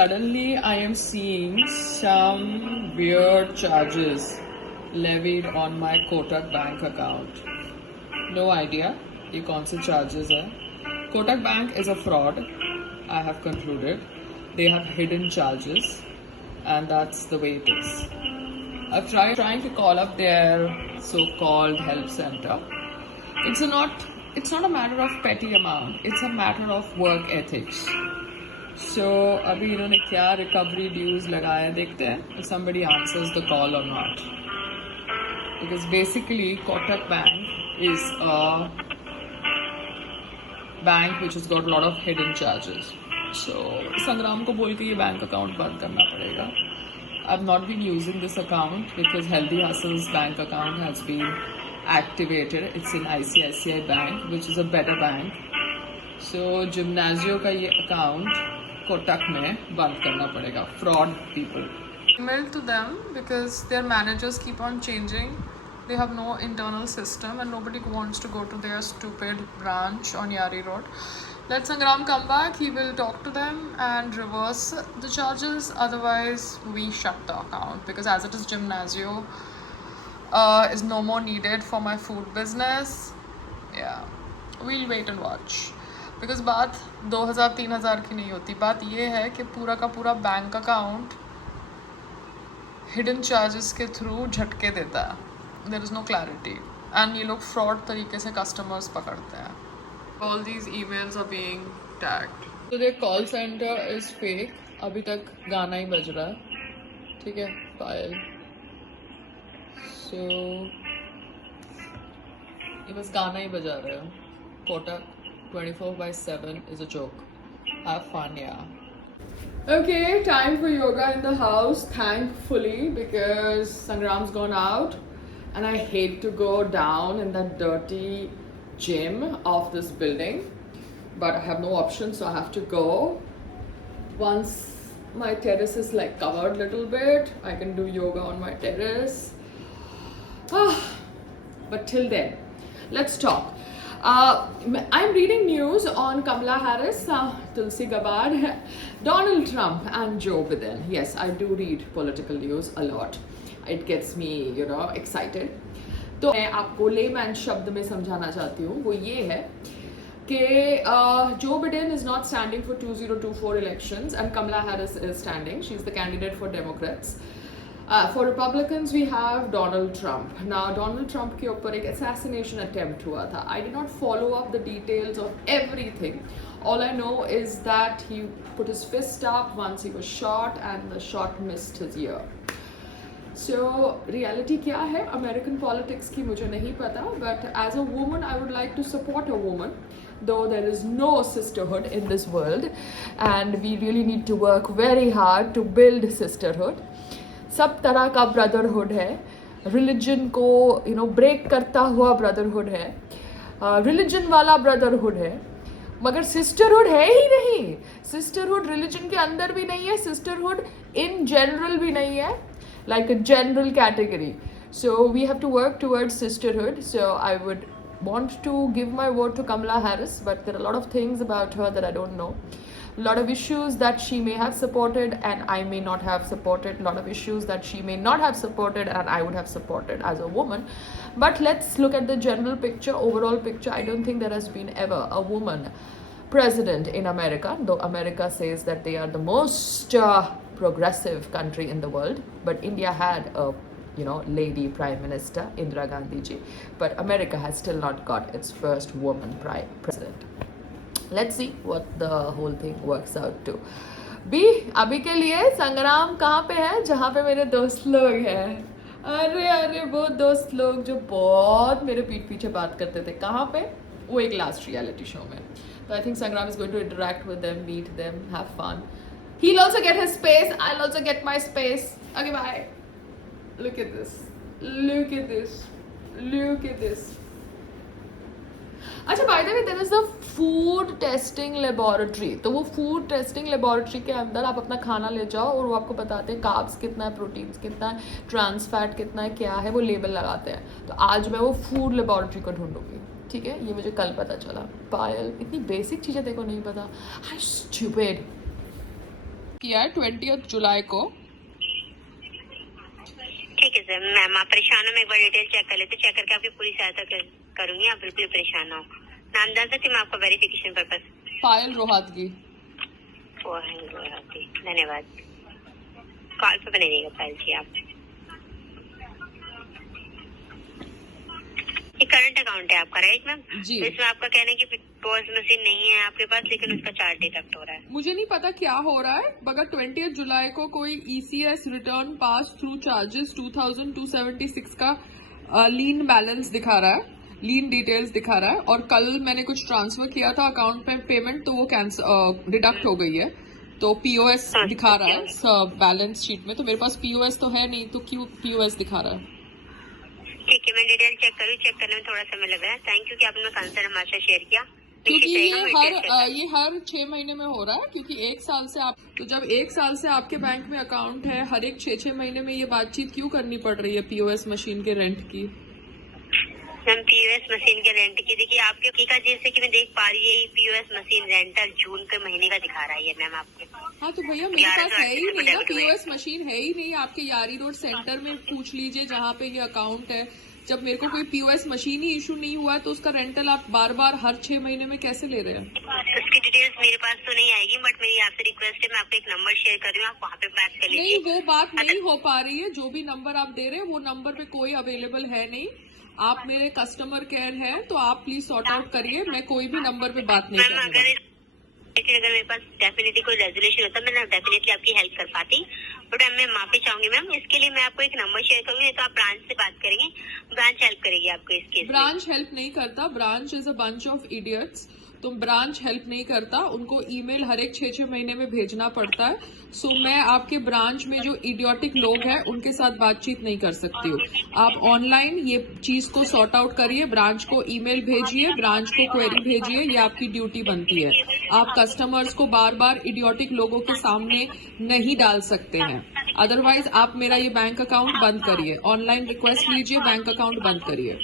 Suddenly, I am seeing some weird charges levied on my Kotak Bank account. No idea ये कौन से charges है. Kotak Bank is a fraud. I have concluded. They have hidden charges, and that's the way it is. I've trying to call up their so-called help center. It's not a matter of petty amount. It's a matter of work ethics. So अभी इन्होंने क्या recovery dues लगाया देखते हैं if somebody answers the call or not. Because basically Kotak Bank is a bank which has got a lot of hidden charges. So संग्राम को बोल के ये बैंक अकाउंट बंद करना पड़ेगा. I've not been using this account because Healthy Hustle's bank account has been activated. It's in ICICI Bank, which is a better bank. So Gymnasio का ये account कोटक में बंद करना पड़ेगा. Fraud people. Email to them because their managers keep on changing. They have no internal system and nobody wants to go to their stupid branch on Yari Road. Let Sangram come back. He will talk to them and reverse the charges. Otherwise, we shut the account because as it is Gymnasio is no more needed for my food business. Yeah, we'll wait and watch. Because बात 2000-3000 की नहीं होती. बात ये है कि पूरा का पूरा बैंक अकाउंट हिडन चार्जेस के थ्रू झटके देता है. There is no clarity and ये लोग फ्रॉड तरीके से कस्टमर्स पकड़ते हैं. All these emails are being tagged. तो their call centre is fake. अभी तक गाना ही बज रहा है. ठीक है पायल. सो ये बस गाना ही बजा रहे हो. Kotak 24/7 is a joke. Have fun, yeah. Okay, time for yoga in the house, thankfully, because Sangram's gone out and I hate to go down in that dirty gym of this building, but I have no option, so I have to go. Once my terrace is like covered a little bit, I can do yoga on my terrace. But till then, let's talk. I'm reading news on Kamala Harris, Tulsi Gabbard, Donald Trump and Joe Biden. Yes, I do read political news a lot. It gets me, excited. तो मैं आपको layman शब्द में समझाना चाहती हूँ. वो ये है कि Joe Biden is not standing for 2024 elections and Kamala Harris is standing. She's the candidate for Democrats. For Republicans, we have Donald Trump. Now, Donald Trump के ऊपर एक assassination attempt हुआ था. I did not follow up the details of everything. All I know is that he put his fist up once he was shot and the shot missed his ear. So, reality क्या है? American politics की मुझे नहीं पता. But as a woman, I would like to support a woman. Though there is no sisterhood in this world. And we really need to work very hard to build sisterhood. सब तरह का brotherhood है. Religion को break करता हुआ brotherhood है. Religion वाला brotherhood है. मगर सिस्टरहुड है ही नहीं. सिस्टरहुड रिलीजन के अंदर भी नहीं है. सिस्टरहुड इन जनरल भी नहीं है. Like a general category. So we have to work towards sisterhood. So I would want to give my vote to Kamala Harris, but there are a lot of things about her that I don't know. A lot of issues that she may have supported and I may not have supported. A lot of issues that she may not have supported and I would have supported as a woman. But let's look at the general picture, overall picture. I don't think there has been ever a woman president in America, though America says that they are the most progressive country in the world. But India had a lady prime minister, Indira Gandhi ji, but America has still not got its first woman prime president. Let's see what the whole thing works out to be. अभी के लिए संग्राम कहाँ पे है? जहाँ पे मेरे दोस्त लोग हैं. अरे वो दोस्त लोग जो बहुत मेरे पीठ पीछे बात करते थे. कहाँ पे? वो एक लास्ट रियलिटी शो में. So I think Sangram is going to interact with them, meet them, have fun. He'll also get his space. I'll also get my space. Okay, bye. Look at this. Look at this. Look at this. अच्छा, by the way, there is a food testing laboratory. तो वो food testing laboratory के अंदर आप अपना खाना ले जाओ और वो आपको बताते हैं कार्ब्स कितना है, प्रोटीन्स कितना है, ट्रांस फैट कितना है, क्या है, वो लेबल लगाते हैं. तो आज मैं वो फूड लेबोरेटरी को ढूंढूंगी. ठीक है, ये मुझे कल पता चला. पायल, इतनी बेसिक चीज़ें देखो नहीं पता. How stupid. किया है 20 जुलाई को। ठीक है सर, मैम आप परेशान हो, मैं एक बार डिटेल चेक कर लेते, चेक करके आपकी पूरी सहायता करूंगी, आप बिल्कुल परेशान ना हो। नाम जान सकती हूँ मैं आपका वेरिफिकेशन पर्पस? पायल रोहतगी। धन्यवाद, कॉल पे बने रहिएगा पायल जी आप। ये करंट अकाउंट है आपका, राइट मैम? जी। तो इसमें आपका कहना है कि पॉज मशीन नहीं है आपके पास, लेकिन उसका चार्ज डिडक्ट हो रहा है। मुझे नहीं पता क्या हो रहा है, मगर 20 जुलाई को कोई ECS return pass through charges 2276 का लीन बैलेंस दिखा रहा है, लीन डिटेल्स दिखा रहा है। और कल मैंने कुछ ट्रांसफर किया था अकाउंट में पेमेंट, तो वो डिडक्ट हो गई है, तो POS दिखा रहा है बैलेंस शीट में। तो मेरे पास POS तो है नहीं, तो क्यों POS दिखा रहा है? ठीक है, मैं डिटेल चेक करूँ, चेक करने में थोड़ा समय लग रहा है। थैंक यू कि आपने कंसर्न हमारे साथ शेयर किया। क्योंकि ये हर 6 महीने में हो रहा है, क्योंकि 1 साल से आप, तो जब 1 साल से आपके बैंक में अकाउंट है, हर एक 6-6 महीने में ये बातचीत क्यों करनी पड़ रही है POS मशीन के रेंट की? मैम POS मशीन के रेंट की, देखिए आपके का जैसे कि मैं देख पा रही है, POS मशीन रेंटल जून के महीने का दिखा रहा है मैम आपको। हाँ तो भैया मेरे पास है ही नहीं ना, POS मशीन है ही नहीं। आपके यारी रोड सेंटर में पूछ लीजिए जहाँ पे ये अकाउंट है। जब मेरे को कोई POS मशीन ही इशू नहीं हुआ है, तो उसका रेंटल आप बार बार हर 6 महीने में कैसे ले रहे हैं? उसकी डिटेल्स मेरे पास तो नहीं आएगी, बट मेरी आपसे रिक्वेस्ट है, मैं आपको एक नंबर शेयर कर रही हूँ, आप वहाँ पे बात कर लीजिए। नहीं, वो बात नहीं हो पा रही है। जो भी नंबर आप दे रहे हैं वो नंबर पे कोई अवेलेबल है नहीं। आप मेरे कस्टमर केयर हैं, तो आप प्लीज सॉर्ट आउट करिए। मैं कोई भी नंबर पे बात नहीं कर रही। लेकिन अगर मेरे पास डेफिनेटली कोई रेजोल्यूशन होता मैं डेफिनेटली आपकी हेल्प कर पाती, बट मैं माफी चाहूंगी मैम। इसके लिए मैं आपको एक नंबर शेयर करूंगी, तो आप ब्रांच से बात करेंगे, ब्रांच हेल्प करेगी आपको इस केस में। ब्रांच हेल्प नहीं करता, branch is a bunch of idiots. तो ब्रांच हेल्प नहीं करता, उनको ईमेल हर एक 6-6 महीने में भेजना पड़ता है। सो मैं आपके ब्रांच में जो इडियोटिक लोग हैं उनके साथ बातचीत नहीं कर सकती हूँ। आप ऑनलाइन ये चीज को सॉर्ट आउट करिए, ब्रांच को ईमेल भेजिए, ब्रांच को क्वेरी भेजिए, ये आपकी ड्यूटी बनती है। आप कस्टमर्स को बार बार इडियोटिक लोगों के सामने नहीं डाल सकते हैं। अदरवाइज आप मेरा ये बैंक अकाउंट बंद करिए, ऑनलाइन रिक्वेस्ट लीजिए, बैंक अकाउंट बंद करिए।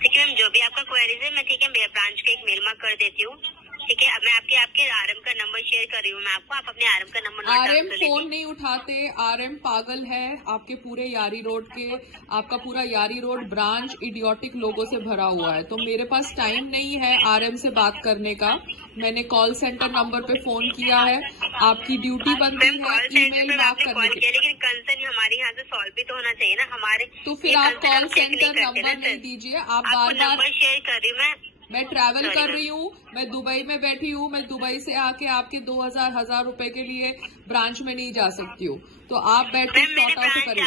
ठीक है मैम, जो भी आपका क्वेरीज है मैं ठीक है ब्रांच को एक मेल मार्क कर देती हूँ। ठीक है, अब मैं आपके RM का नंबर शेयर कर रही हूँ मैं आपको, आप अपने RM का नंबर RM फोन नहीं उठाते, RM पागल है। आपके पूरे यारी रोड के, आपका पूरा यारी रोड ब्रांच इडियोटिक लोगों से भरा हुआ है। तो मेरे पास टाइम नहीं है RM से बात करने का। मैंने कॉल सेंटर नंबर पे फोन किया है, आपकी ड्यूटी बनती है ईमेल बात करने की। लेकिन कंसर्न हमारे यहाँ से सॉल्व भी तो होना चाहिए ना हमारे। तो फिर आप कॉल सेंटर नंबर नहीं दीजिए, आप बार बार। नंबर शेयर कर रही हूँ मैं ट्रैवल कर रही हूँ, मैं दुबई में बैठी हूँ, मैं दुबई से आके आपके 2000 रुपए के लिए ब्रांच में नहीं जा सकती हूँ। तो आप बैठ के सॉर्ट आउट करिए।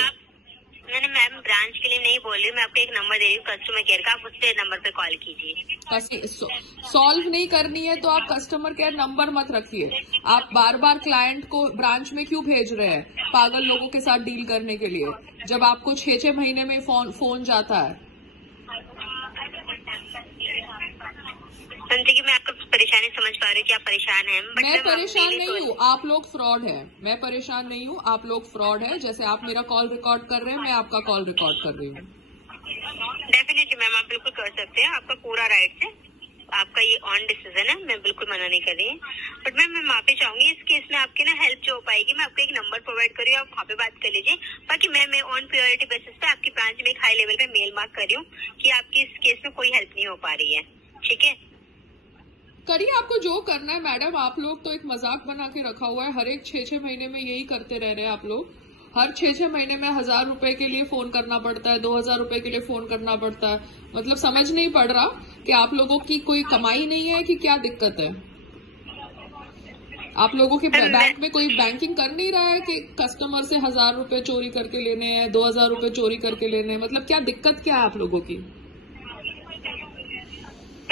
मैंने मैम ब्रांच के लिए नहीं बोल रही हूँ, मैं आपको एक नंबर दे रही हूँ कस्टमर केयर का, आप उससे नंबर पे कॉल कीजिए। सॉल्व नहीं करनी है तो आप कस्टमर केयर नंबर मत रखिए। आप बार बार क्लाइंट को ब्रांच में क्यों भेज रहे हैं पागल लोगों के साथ डील करने के लिए, जब आपको 6-6 महीने में फोन जाता है? कि मैं आपको परेशानी समझ पा रही हूँ कि आप परेशान हैं, बट मैं परेशान नहीं हूँ, आप लोग फ्रॉड है। मैं परेशान नहीं हूँ, आप लोग फ्रॉड है। जैसे आप मेरा कॉल रिकॉर्ड कर रहे हैं, मैं आपका कॉल रिकॉर्ड कर रही हूँ। डेफिनेटली मैम, आप बिल्कुल कर सकते हैं, आपका पूरा राइट है, आपका ये ऑन डिसीजन है, मैं बिल्कुल मना नहीं कर रही हूँ। बट मैम मैं माफी चाहूंगी, इस केस में आपकी ना हेल्प जो हो पाएगी, मैं आपको एक नंबर प्रोवाइड करी, आप वहाँ पे बात कर लीजिए। बाकी मैं ऑन प्रायोरिटी बेसिस पे आपकी ब्रांच में एक हाई लेवल पे मेल मार्क कर रही हूँ कि आपकी इस केस में कोई हेल्प नहीं हो पा रही है। ठीक है, करिए आपको जो करना है मैडम। आप लोग तो एक मजाक बना के रखा हुआ है, हर एक 6-6 महीने में यही करते रह रहे हैं आप लोग। हर 6-6 महीने में 1000 रुपए के लिए फोन करना पड़ता है, 2000 रुपए के लिए फोन करना पड़ता है। मतलब समझ नहीं पड़ रहा कि आप लोगों की कोई कमाई नहीं है कि क्या दिक्कत है। आप लोगों के बैंक में कोई बैंकिंग कर नहीं रहा है कि कस्टमर से 1000 रुपए चोरी करके लेने हैं, 2000 रुपए चोरी करके लेने हैं। मतलब क्या दिक्कत क्या है आप लोगों की?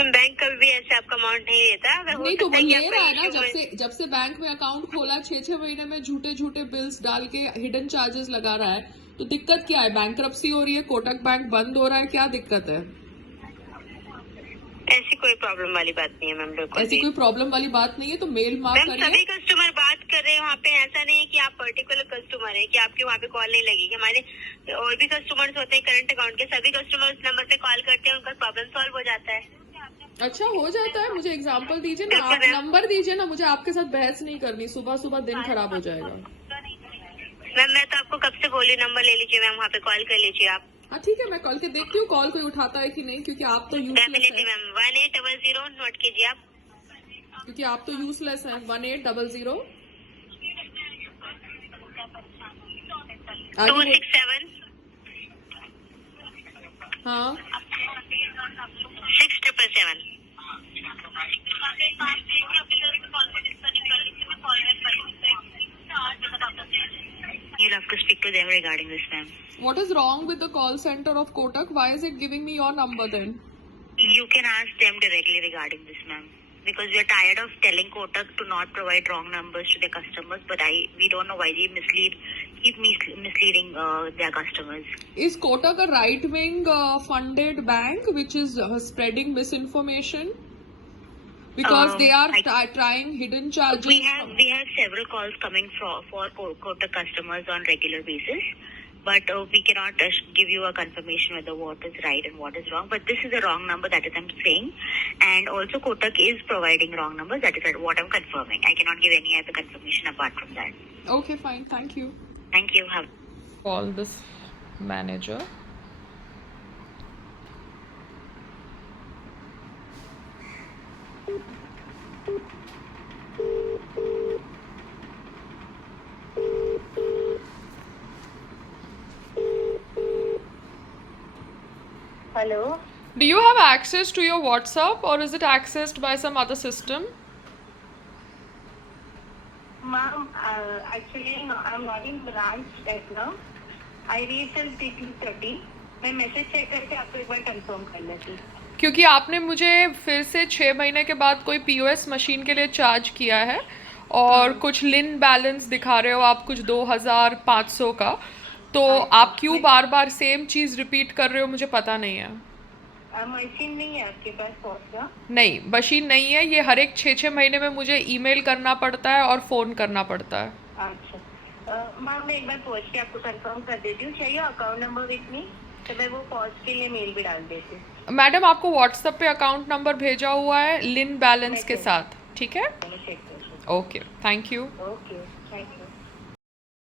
बैंक कभी भी ऐसे आपका अमाउंट नहीं देता। नहीं तो वो ले रहा है ना, जब से बैंक में अकाउंट खोला 6-6 महीने में झूठे बिल्स डाल के हिडन चार्जेस लगा रहा है। तो दिक्कत क्या है? बैंक्रप्सी हो रही है, कोटक बैंक बंद हो रहा है, क्या दिक्कत है? ऐसी कोई प्रॉब्लम वाली बात नहीं है मैम, बिल्कुल ऐसी कोई प्रॉब्लम वाली बात नहीं है। तो मेल मार्क करिए। सभी कस्टमर बात कर रहे हैं वहाँ पे, ऐसा नहीं है कि आप पर्टिकुलर कस्टमर है कि आपके वहाँ पे कॉल नहीं लगेगी। हमारे और भी कस्टमर्स होते हैं करंट अकाउंट के, सभी कस्टमर उस नंबर पे कॉल करते हैं, उनका प्रॉब्लम सॉल्व हो जाता है। अच्छा हो जाता है, मुझे एग्जांपल दीजिए ना, आप नंबर दीजिए ना, मुझे आपके साथ बहस नहीं करनी, सुबह सुबह दिन खराब हो जाएगा। मैम मैं तो आपको कब से बोली नंबर ले लीजिए मैम, वहाँ पे कॉल कर लीजिए आप। हाँ ठीक है, मैं कल के देखती हूँ कॉल कोई उठाता है कि नहीं, क्योंकि आप तो यूजलेस डेफिनेटली है। मैम 1800 नोट कीजिए आप। क्योंकि आप तो यूजलेस है। 1800 आगे बोल- 267 हाँ 6777। You'll have to speak to them regarding this, ma'am. What is wrong with the call center of Kotak? Why is it giving me your number then? You can ask them directly regarding this, ma'am. Because we are tired of telling Kotak to not provide wrong numbers to their customers, but we don't know why they keep misleading their customers. Is Kotak a right-wing funded bank which is spreading misinformation? Because they are trying hidden charges. We have several calls coming for Kotak customers on regular basis, but we cannot give you a confirmation whether what is right and what is wrong. But this is a wrong number, that is I'm saying, and also Kotak is providing wrong numbers. That is what I'm confirming. I cannot give any other confirmation apart from that. Okay, fine. Thank you. Thank you. Call this manager. Hello. Do you have access to your WhatsApp or is it accessed by some other system? Ma'am, actually, no, I'm not in branch right now. I reached till 3:30. मैं message check करके आपको एक बार confirm कर लेती। क्योंकि आपने मुझे फिर से 6 महीने के बाद कोई POS मशीन के लिए चार्ज किया है और कुछ लिन बैलेंस दिखा रहे हो आप, कुछ 2500 का, तो आप क्यों बार बार सेम चीज़ रिपीट कर रहे हो, मुझे पता नहीं है। मशीन नहीं है आपके पास पहुंचना? नहीं, मशीन नहीं है, ये हर एक 6 महीने में मुझे ईमेल करना पड़ता है और फ़ोन करना पड़ता है। अच्छा मैम, मैं एक बार पहुंच के आपको कंफर्म कर देती हूँ। चाहिए अकाउंट नंबर विथ मी, तो मैं वो पहुंच के लिए मेल भी डाल देती हूँ। मैडम आपको व्हाट्सएप पे अकाउंट नंबर भेजा हुआ है लिन बैलेंस के साथ, ठीक है? Okay, thank you. ओके।